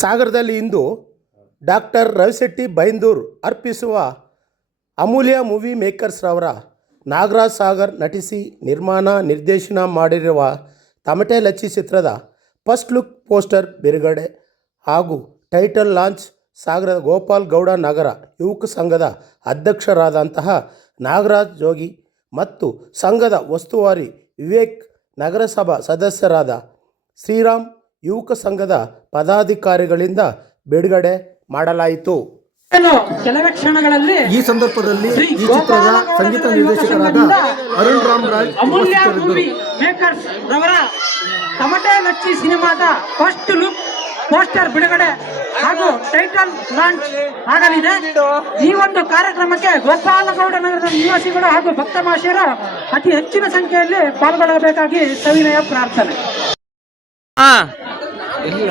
ಸಾಗರದಲ್ಲಿ ಇಂದು ಡಾಕ್ಟರ್ ರವಿಶೆಟ್ಟಿ ಬೈಂದೂರ್ ಅರ್ಪಿಸುವ ಅಮೂಲ್ಯ movie makers ರವರ ನಾಗರಾಜ್ ಸಾಗರ್ ನಟಿಸಿ ನಿರ್ಮಾಣ ನಿರ್ದೇಶನ ಮಾಡಿರುವ ತಮಟೆ ಲಚ್ಚಿ ಚಿತ್ರದ ಫಸ್ಟ್ ಲುಕ್ ಪೋಸ್ಟರ್ ಬಿಡುಗಡೆ ಹಾಗೂ ಟೈಟಲ್ ಲಾಂಚ್ ಸಾಗರದ ಗೋಪಾಲ್ ಗೌಡ ನಗರ ಯುವಕ ಸಂಘದ ಅಧ್ಯಕ್ಷರಾದಂತಹ ನಾಗರಾಜ್ ಜೋಗಿ ಮತ್ತು ಸಂಘದ ಉಸ್ತುವಾರಿ ವಿವೇಕ್, ನಗರಸಭಾ ಸದಸ್ಯರಾದ ಶ್ರೀರಾಮ್, ಯುವಕ ಸಂಘದ ಪದಾಧಿಕಾರಿಗಳಿಂದ ಬಿಡುಗಡೆ ಮಾಡಲಾಯಿತು. ಕೆಲವೇ ಕ್ಷಣಗಳಲ್ಲಿ ಈ ಸಂದರ್ಭದಲ್ಲಿ ಈ ಚಿತ್ರದ ಸಂಗೀತ ನಿರ್ದೇಶಕರಾದ ಅರುಣ್ ರಾಮರಾಜ್ ಅಮೂಲ್ಯ ಮೂವಿ ಮೇಕರ್ಸ್ ರವರ ತಮಟೆ ಲಚ್ಚಿ ಸಿನಿಮಾದ ಫಸ್ಟ್ ಲುಕ್ ಪೋಸ್ಟರ್ ಬಿಡುಗಡೆ ಹಾಗೂ ಟೈಟಲ್ ಲಾಂಚ್ ಆಗಲಿದೆ. ಈ ಒಂದು ಕಾರ್ಯಕ್ರಮಕ್ಕೆ ಗೋಪಾಲಗೌಡ ನಗರದ ನಿವಾಸಿಗಳು ಹಾಗೂ ಭಕ್ತ ಮಹಾಶಯರು ಅತಿ ಹೆಚ್ಚಿನ ಸಂಖ್ಯೆಯಲ್ಲಿ ಪಾಲ್ಗೊಳ್ಳಬೇಕಾಗಿ ಸವಿನಯ ಪ್ರಾರ್ಥನೆ. ಇಲ್ಲ